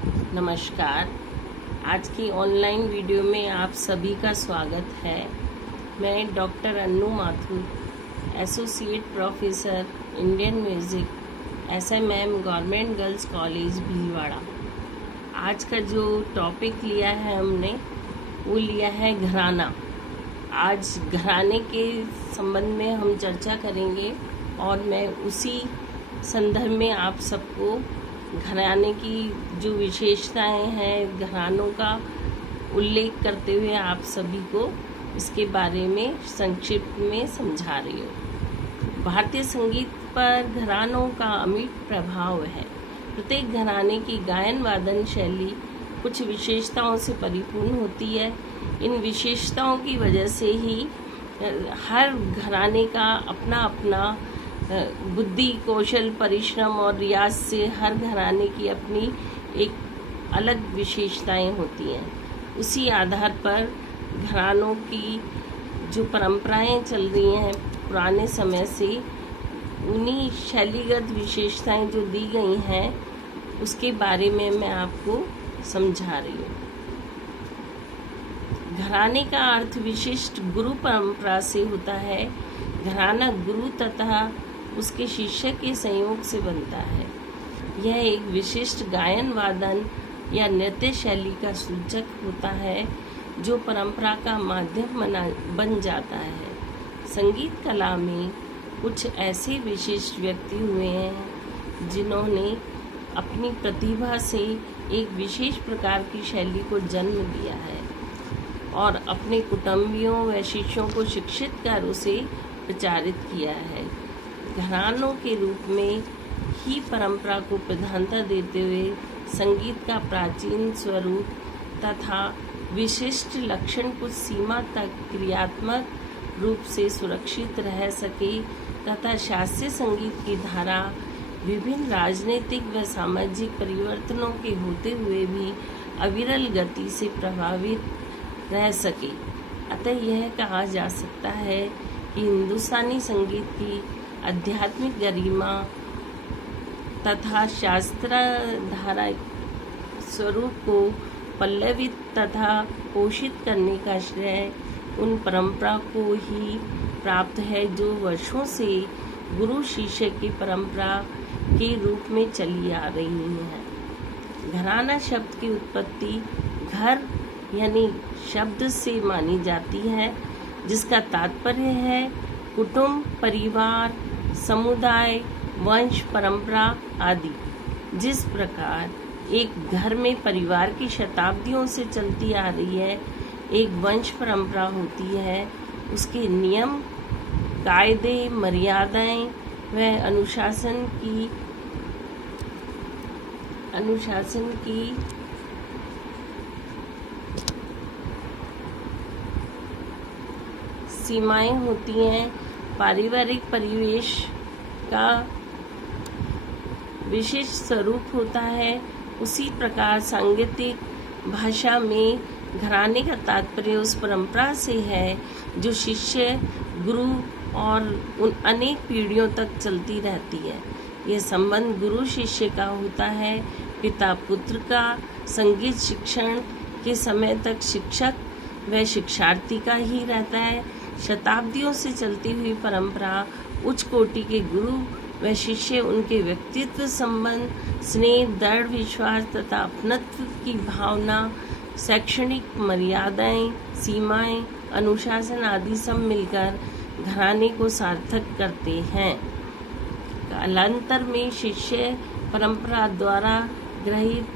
नमस्कार। आज की ऑनलाइन वीडियो में आप सभी का स्वागत है। मैं doctor Annu Mathur, associate professor Indian music, SMM government girls college Bhilwara. आज का जो टॉपिक लिया है हमने वो लिया है घराना। आज घराने के संबंध में हम चर्चा करेंगे और मैं उसी संदर्भ में आप सबको घराने की जो विशेषताएं हैं, घरानों का उल्लेख करते हुए आप सभी को इसके बारे में संक्षिप्त में समझा रही हूँ। भारतीय संगीत पर घरानों का अमिट प्रभाव है। प्रत्येक घराने की गायन वादन शैली कुछ विशेषताओं से परिपूर्ण होती है। इन विशेषताओं की वजह से ही हर घराने का अपना अपना बुद्धि, कौशल, परिश्रम और रियाज से हर घराने की अपनी एक अलग विशेषताएं होती हैं। उसी आधार पर घरानों की जो परंपराएं चल रही हैं पुराने समय से, उन्हीं शैलीगत विशेषताएं जो दी गई हैं उसके बारे में मैं आपको समझा रही हूँ। घराने का अर्थ विशिष्ट गुरु परंपरा से होता है। घराना गुरु तथा उसके शिष्य के संयोग से बनता है। यह एक विशिष्ट गायन वादन या नृत्य शैली का सूचक होता है जो परंपरा का माध्यम बन जाता है। संगीत कला में कुछ ऐसे विशिष्ट व्यक्ति हुए हैं जिन्होंने अपनी प्रतिभा से एक विशेष प्रकार की शैली को जन्म दिया है और अपने कुटुंबियों व शिष्यों को शिक्षित कर उसे प्रचारित किया है। घरानों के रूप में ही परंपरा को प्रधानता देते हुए संगीत का प्राचीन स्वरूप तथा विशिष्ट लक्षण कुछ सीमा तक क्रियात्मक रूप से सुरक्षित रह सके तथा शास्त्रीय संगीत की धारा विभिन्न राजनीतिक व सामाजिक परिवर्तनों के होते हुए भी अविरल गति से प्रभावित रह सके। अतः यह कहा जा सकता है कि हिंदुस्तानी संगीत की आध्यात्मिक गरिमा तथा शास्त्र धारा स्वरूप को पल्लवित तथा पोषित करने का श्रेय उन परंपरा को ही प्राप्त है जो वर्षों से गुरु शिष्य की परंपरा के रूप में चली आ रही है। घराना शब्द की उत्पत्ति घर यानी शब्द से मानी जाती है, जिसका तात्पर्य है कुटुंब, परिवार, समुदाय, वंश, परंपरा आदि। जिस प्रकार एक घर में परिवार की शताब्दियों से चलती आ रही है एक वंश परंपरा होती है, उसके नियम, कायदे, मर्यादाएं व अनुशासन की सीमाएं होती हैं। पारिवारिक परिवेश का विशिष्ट स्वरूप होता है। उसी प्रकार सांगीतिक भाषा में घराने का तात्पर्य उस परंपरा से है जो शिष्य, गुरु और उन अनेक पीढ़ियों तक चलती रहती है। यह संबंध गुरु शिष्य का होता है, पिता पुत्र का। संगीत शिक्षण के समय तक शिक्षक व शिक्षार्थी का ही रहता है। शताब्दियों से चलती हुई परंपरा उच्च कोटि के गुरु व शिष्य, उनके व्यक्तित्व संबंध, स्नेह, दृढ़ विश्वास तथा अपनत्व की भावना, शैक्षणिक मर्यादाएं, सीमाएं, अनुशासन आदि सब मिलकर घराने को सार्थक करते हैं। कालांतर में शिष्य परंपरा द्वारा ग्रहित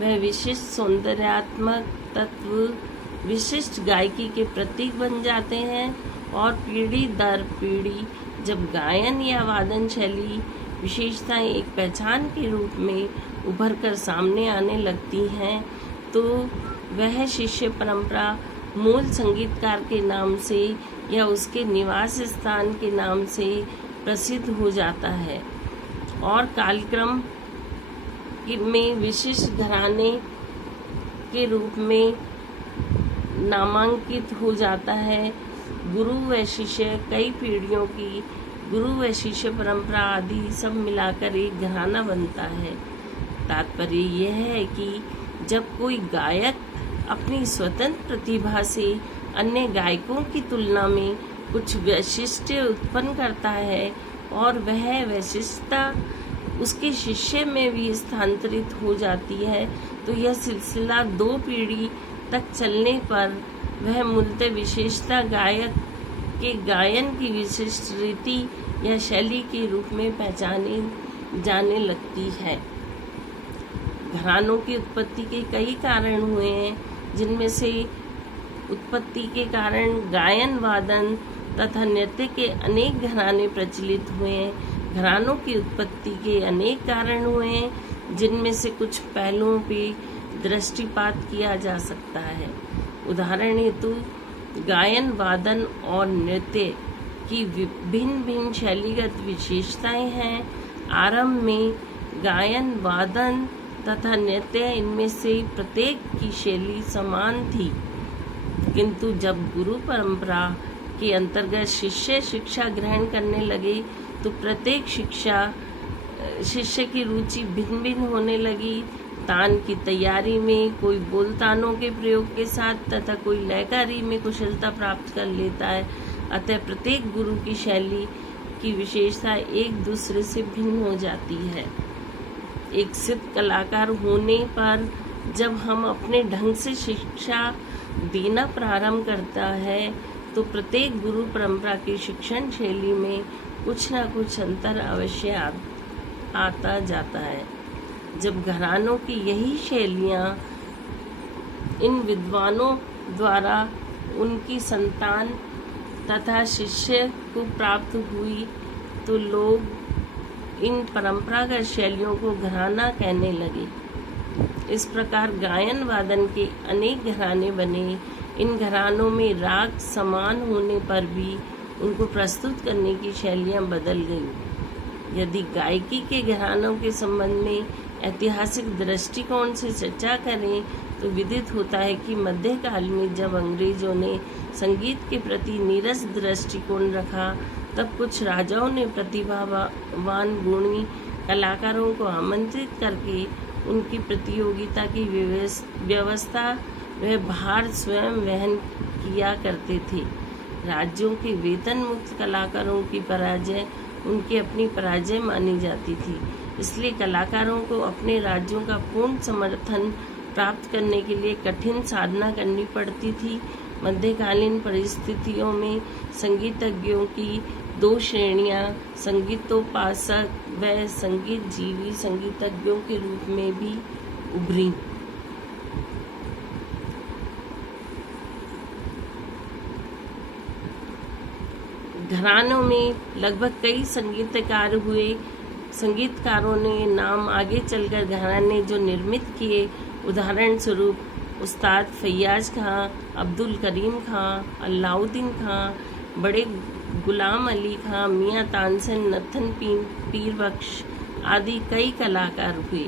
व विशिष्ट सौंदर्यात्मक तत्व विशिष्ट गायकी के प्रतीक बन जाते हैं और पीढ़ी दर पीढ़ी जब गायन या वादन शैली विशेषताएं एक पहचान के रूप में उभर कर सामने आने लगती हैं तो वह शिष्य परंपरा मूल संगीतकार के नाम से या उसके निवास स्थान के नाम से प्रसिद्ध हो जाता है और कालक्रम में विशिष्ट घराने के रूप में नामांकित हो जाता है। गुरु व शिष्य, कई पीढ़ियों की गुरु व शिष्य परंपरा आदि सब मिलाकर एक घराना बनता है। तात्पर्य यह है कि जब कोई गायक अपनी स्वतंत्र प्रतिभा से अन्य गायकों की तुलना में कुछ वैशिष्ट्य उत्पन्न करता है और वह वैशिष्टता उसके शिष्य में भी स्थानांतरित हो जाती है, तो यह सिलसिला 2 पीढ़ी तक चलने पर वह मूलतः विशेषता गायक के गायन की विशिष्ट रीति या शैली के रूप में पहचानी जाने लगती है। घरानों की उत्पत्ति के कई कारण हुए हैं, जिनमें से उत्पत्ति के कारण गायन, वादन तथा नृत्य के अनेक घराने प्रचलित हुए हैं। घरानों की उत्पत्ति के अनेक कारण हुए हैं, जिनमें से कुछ पहलुओं पे दृष्टिपात किया जा सकता है। उदाहरण हेतु गायन, वादन और नृत्य की भिन्न भिन्न शैलीगत विशेषताएं हैं। आरंभ में गायन, वादन तथा नृत्य, इनमें से प्रत्येक की शैली समान थी, किंतु जब गुरु परंपरा के अंतर्गत शिष्य शिक्षा ग्रहण करने लगे तो प्रत्येक शिष्य की रुचि भिन्न भिन्न होने लगी। तान की तैयारी में कोई बोल तानों के प्रयोग के साथ तथा कोई लयकारी में कुशलता प्राप्त कर लेता है। अतः प्रत्येक गुरु की शैली की विशेषता एक दूसरे से भिन्न हो जाती है। एक सिद्ध कलाकार होने पर जब हम अपने ढंग से शिक्षा देना प्रारंभ करता है तो प्रत्येक गुरु परंपरा की शिक्षण शैली में कुछ न कुछ अंतर अवश्य आता जाता है। जब घरानों की यही शैलियाँ इन विद्वानों द्वारा उनकी संतान तथा शिष्य को प्राप्त हुई तो लोग इन परंपरागत शैलियों को घराना कहने लगे। इस प्रकार गायन वादन के अनेक घराने बने। इन घरानों में राग समान होने पर भी उनको प्रस्तुत करने की शैलियाँ बदल गईं। यदि गायकी के घरानों के संबंध में ऐतिहासिक दृष्टिकोण से चर्चा करें तो विदित होता है कि मध्यकाल में जब अंग्रेजों ने संगीत के प्रति नीरस दृष्टिकोण रखा, तब कुछ राजाओं ने प्रतिभावान गुणी कलाकारों को आमंत्रित करके उनकी प्रतियोगिता की व्यवस्था वह भार स्वयं वहन किया करते थे। राज्यों के वेतन मुक्त कलाकारों की पराजय उनकी अपनी पराजय मानी जाती थी। इसलिए कलाकारों को अपने राज्यों का पूर्ण समर्थन प्राप्त करने के लिए कठिन साधना करनी पड़ती थी। मध्यकालीन परिस्थितियों में संगीतज्ञों की 2 श्रेणियां संगीतोपासक व संगीत जीवी संगीतज्ञों के रूप में भी उभरी। घरानों में लगभग कई संगीतकारों ने नाम आगे चलकर घराने जो निर्मित किए, उदाहरण स्वरूप उस्ताद फैयाज खां, अब्दुल करीम खां, अलाउद्दीन खां, बड़े गुलाम अली खां, मियाँ तानसेन, नथन पीर बख्श आदि कई कलाकार हुए।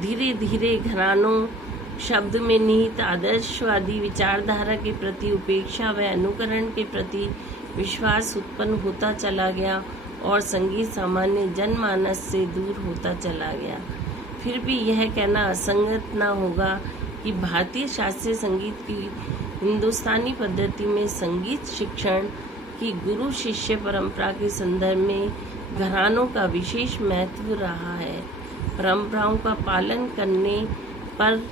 धीरे धीरे घरानों शब्द में निहित आदर्शवादी विचारधारा के प्रति उपेक्षा व अनुकरण के प्रति विश्वास उत्पन्न होता चला गया और संगीत सामान्य जनमानस से दूर होता चला गया। फिर भी यह कहना असंगत न होगा कि भारतीय शास्त्रीय संगीत की हिंदुस्तानी पद्धति में संगीत शिक्षण की गुरु शिष्य परंपरा के संदर्भ में घरानों का विशेष महत्व रहा है। परंपराओं का पालन करने पर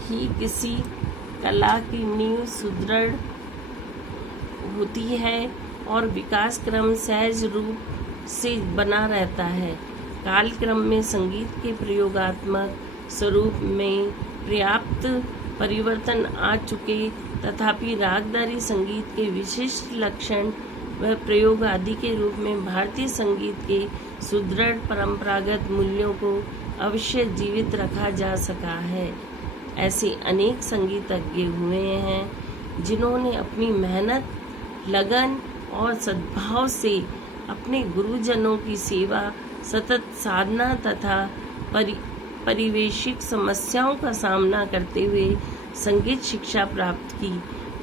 ही किसी कला की नींव सुदृढ़ होती है और विकास क्रम सहज रूप से बना रहता है। कालक्रम में संगीत के प्रयोगात्मक स्वरूप में पर्याप्त परिवर्तन आ चुके, तथापि रागदारी संगीत के विशिष्ट लक्षण व प्रयोग आदि के रूप में भारतीय संगीत के सुदृढ़ परंपरागत मूल्यों को अवश्य जीवित रखा जा सका है। ऐसे अनेक संगीतज्ञ हुए हैं जिन्होंने अपनी मेहनत, लगन और सद्भाव से अपने गुरुजनों की सेवा, सतत साधना तथा परिवेशिक समस्याओं का सामना करते हुए संगीत शिक्षा प्राप्त की।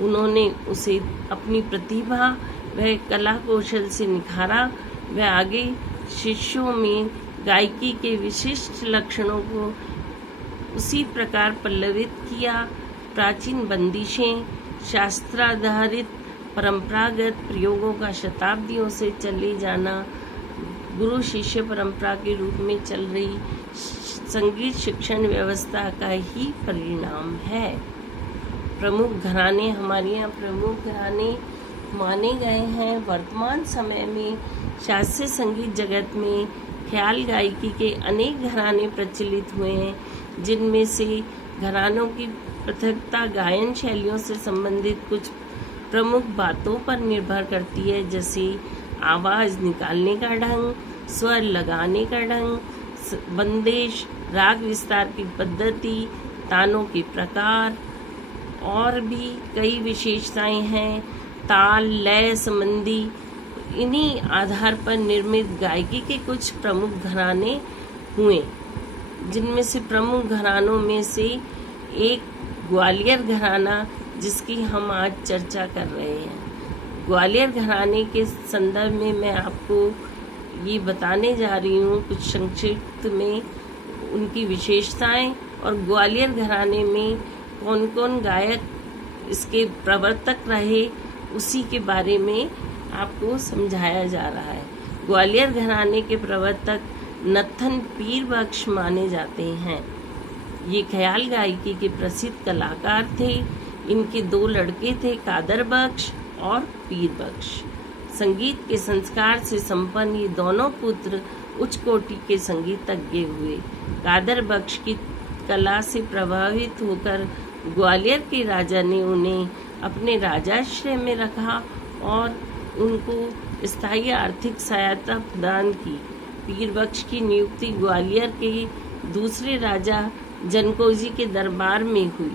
उन्होंने उसे अपनी प्रतिभा व कला कौशल से निखारा व आगे शिष्यों में गायकी के विशिष्ट लक्षणों को उसी प्रकार पल्लवित किया। प्राचीन बंदिशें, शास्त्राधारित परंपरागत प्रयोगों का शताब्दियों से चले जाना गुरु शिष्य परंपरा के रूप में चल रही संगीत शिक्षण व्यवस्था का ही परिणाम है। प्रमुख घराने, हमारे यहाँ प्रमुख घराने माने गए हैं। वर्तमान समय में शास्त्रीय संगीत जगत में ख्याल गायकी के अनेक घराने प्रचलित हुए हैं, जिनमें से घरानों की पृथकता गायन शैलियों से संबंधित कुछ प्रमुख बातों पर निर्भर करती है, जैसे आवाज़ निकालने का ढंग, स्वर लगाने का ढंग, बंदिश, राग विस्तार की पद्धति, तानों के प्रकार और भी कई विशेषताएं हैं। ताल, लय संबंधी इन्हीं आधार पर निर्मित गायकी के कुछ प्रमुख घराने हुए, जिनमें से प्रमुख घरानों में से एक ग्वालियर घराना, जिसकी हम आज चर्चा कर रहे हैं। ग्वालियर घराने के संदर्भ में मैं आपको ये बताने जा रही हूँ कुछ संक्षिप्त में उनकी विशेषताएं और ग्वालियर घराने में कौन कौन गायक इसके प्रवर्तक रहे, उसी के बारे में आपको समझाया जा रहा है। ग्वालियर घराने के प्रवर्तक नत्थन पीर बख्श माने जाते हैं। ये ख्याल गायकी के प्रसिद्ध कलाकार थे। इनके 2 लड़के थे, कादर बख्श और पीर बख्श। संगीत के संस्कार से संपन्न ये दोनों पुत्र उच्च कोटि के संगीतज्ञ हुए। कादर बख्श की कला से प्रभावित होकर ग्वालियर के राजा ने उन्हें अपने राजाश्रय में रखा और उनको स्थायी आर्थिक सहायता प्रदान की। पीर बख्श की नियुक्ति ग्वालियर के दूसरे राजा जनकोजी के दरबार में हुई।